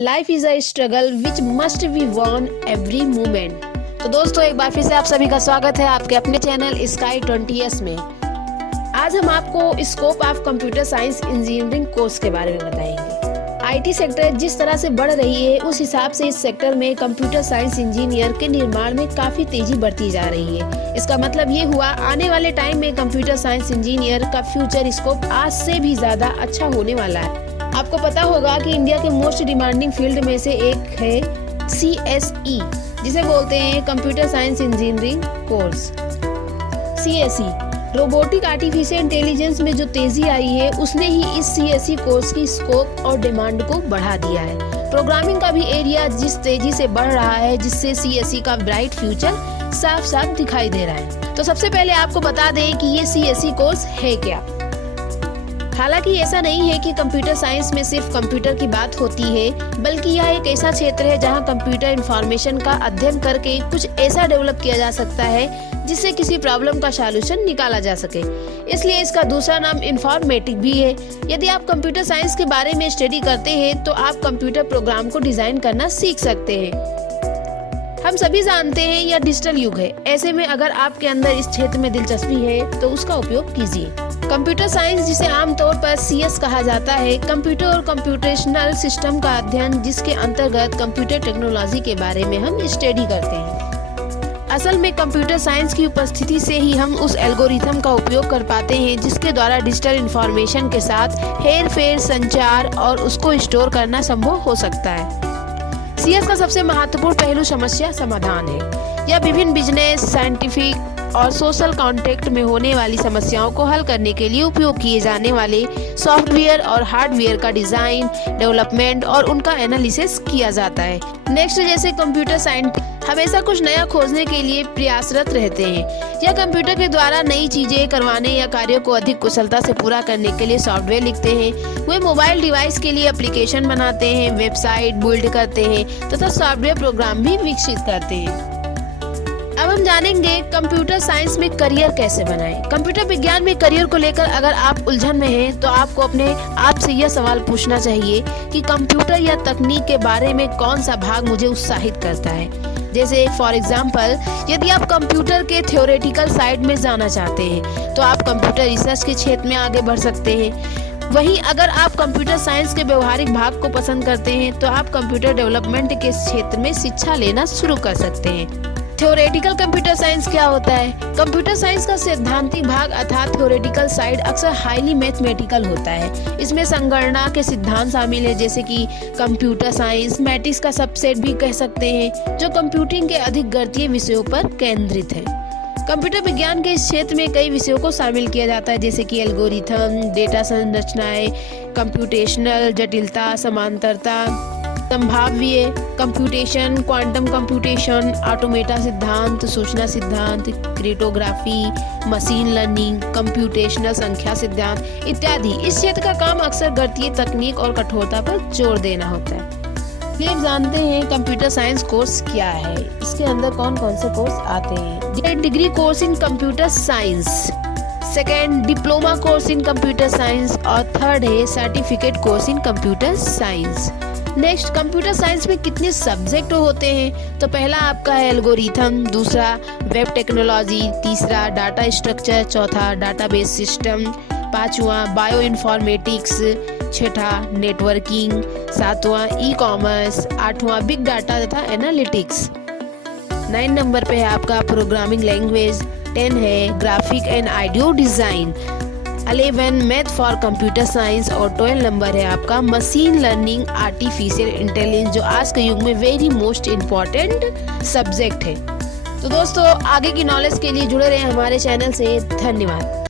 Life is a struggle which must be won every moment. तो दोस्तों एक बार फिर से आप सभी का स्वागत है आपके अपने चैनल स्काई 20s में। आज हम आपको scope of computer science engineering course के बारे में बताएंगे। आईटी सेक्टर जिस तरह से बढ़ रही है उस हिसाब से इस सेक्टर में कंप्यूटर साइंस इंजीनियर के निर्माण में काफी तेजी बढ़ती जा रही है। इसका मतलब ये हुआ आने वाले टाइम में कंप्यूटर साइंस इंजीनियर का फ्यूचर स्कोप आज से भी ज्यादा अच्छा होने वाला है। आपको पता होगा कि इंडिया के मोस्ट डिमांडिंग फील्ड में से एक है CSE, जिसे बोलते हैं computer science engineering course. CSE robotic artificial intelligence में जो तेजी आई है उसने ही इस CSE कोर्स की स्कोप और डिमांड को बढ़ा दिया है। प्रोग्रामिंग का भी एरिया जिस तेजी से बढ़ रहा है जिससे CSE का ब्राइट फ्यूचर साफ साफ दिखाई दे रहा है। तो सबसे पहले आपको बता दें कि ये CSE कोर्स है क्या। हालांकि ऐसा नहीं है कि कंप्यूटर साइंस में सिर्फ कंप्यूटर की बात होती है, बल्कि यह एक ऐसा क्षेत्र है जहां कंप्यूटर इंफॉर्मेशन का अध्ययन करके कुछ ऐसा डेवलप किया जा सकता है जिससे किसी प्रॉब्लम का सॉल्यूशन निकाला जा सके। इसलिए इसका दूसरा नाम इंफॉर्मेटिक भी है। यदि आप कंप्यूटर साइंस के बारे में स्टडी करते हैं तो आप कंप्यूटर प्रोग्राम को डिजाइन करना सीख सकते हैं। हम सभी जानते हैं यह डिजिटल युग है, ऐसे में अगर आपके अंदर इस क्षेत्र में दिलचस्पी है तो उसका उपयोग कीजिए। कंप्यूटर साइंस, जिसे आमतौर पर CS कहा जाता है, कंप्यूटर और कंप्यूटेशनल सिस्टम का अध्ययन जिसके अंतर्गत कंप्यूटर टेक्नोलॉजी के बारे में हम स्टडी करते हैं। असल में कंप्यूटर साइंस की उपस्थिति से ही हम उस एल्गोरिथम का उपयोग कर पाते हैं जिसके द्वारा डिजिटल इंफॉर्मेशन के साथ हेर फेर, संचार और उसको स्टोर करना संभव हो सकता है। CS का सबसे महत्वपूर्ण पहलू समस्या समाधान है। यह विभिन्न बिजनेस, साइंटिफिक और सोशल कॉन्टेक्ट में होने वाली समस्याओं को हल करने के लिए उपयोग किए जाने वाले सॉफ्टवेयर और हार्डवेयर का डिजाइन, डेवलपमेंट और उनका एनालिसिस किया जाता है। नेक्स्ट, जैसे कंप्यूटर साइंटिस्ट हमेशा कुछ नया खोजने के लिए प्रयासरत रहते हैं। यह कंप्यूटर के द्वारा नई चीजें करवाने या कार्यों को अधिक कुशलता से पूरा करने के लिए सॉफ्टवेयर लिखते हैं। वे मोबाइल डिवाइस के लिए एप्लीकेशन बनाते हैं, वेबसाइट बिल्ड करते हैं तथा सॉफ्टवेयर प्रोग्राम भी विकसित करते हैं। अब हम जानेंगे कंप्यूटर साइंस में करियर कैसे बनाएं। कंप्यूटर विज्ञान में करियर को लेकर अगर आप उलझन में हैं तो आपको अपने आप से यह सवाल पूछना चाहिए कि कंप्यूटर या तकनीक के बारे में कौन सा भाग मुझे उत्साहित करता है। जैसे फॉर एग्जाम्पल, यदि आप कंप्यूटर के थ्योरेटिकल साइड में जाना चाहते हैं तो आप कंप्यूटर रिसर्च के क्षेत्र में आगे बढ़ सकते हैं। वहीं अगर आप कंप्यूटर साइंस के व्यवहारिक भाग को पसंद करते हैं तो आप कंप्यूटर डेवलपमेंट के क्षेत्र में शिक्षा लेना शुरू कर सकते हैं। थ्योरेटिकल कंप्यूटर साइंस क्या होता है? कंप्यूटर साइंस का सैद्धांतिक भाग अर्थात थ्योरेटिकल साइड अक्सर हाईली मैथमेटिकल होता है। इसमें संगणना के सिद्धांत शामिल है, जैसे कि कंप्यूटर साइंस मैट्रिक्स का सबसेट भी कह सकते हैं, जो कंप्यूटिंग के अधिक गणितीय विषयों पर केंद्रित है। कंप्यूटर विज्ञान के इस क्षेत्र में कई विषयों को शामिल किया जाता है, जैसे कि एल्गोरिथम, डेटा संरचनाएं, कंप्यूटेशनल जटिलता, समांतरता, संभाव्य कंप्यूटेशन, क्वांटम कंप्यूटेशन, ऑटोमेटा सिद्धांत, सूचना सिद्धांत, क्रिप्टोग्राफी, मशीन लर्निंग, कंप्यूटेशनल संख्या सिद्धांत इत्यादि। इस क्षेत्र का काम अक्सर गणितीय तकनीक और कठोरता पर जोर देना होता है। चलिए अब जानते हैं कंप्यूटर साइंस कोर्स क्या है, इसके अंदर कौन कौन से कोर्स आते हैं। Degree course in computer science, second diploma course in computer science और थर्ड है certificate course in computer science. Next, computer science में कितने सब्जेक्ट होते हैं? तो पहला आपका है एल्गोरिथम, दूसरा वेब टेक्नोलॉजी, तीसरा डाटा स्ट्रक्चर, चौथा डाटाबेस सिस्टम, पांचवा बायो इन्फॉर्मेटिक्स, छठा नेटवर्किंग, सातवां ई-कॉमर्स, आठवां बिग डाटा तथा एनालिटिक्स। 9 नंबर पे है आपका प्रोग्रामिंग लैंग्वेज, 10 है graphic and audio design, 11 math for computer science और 12 नंबर है आपका मशीन लर्निंग आर्टिफिशियल इंटेलिजेंस, जो आज के युग में वेरी मोस्ट इम्पोर्टेंट सब्जेक्ट है। तो दोस्तों आगे की नॉलेज के लिए जुड़े रहे हमारे चैनल से। धन्यवाद।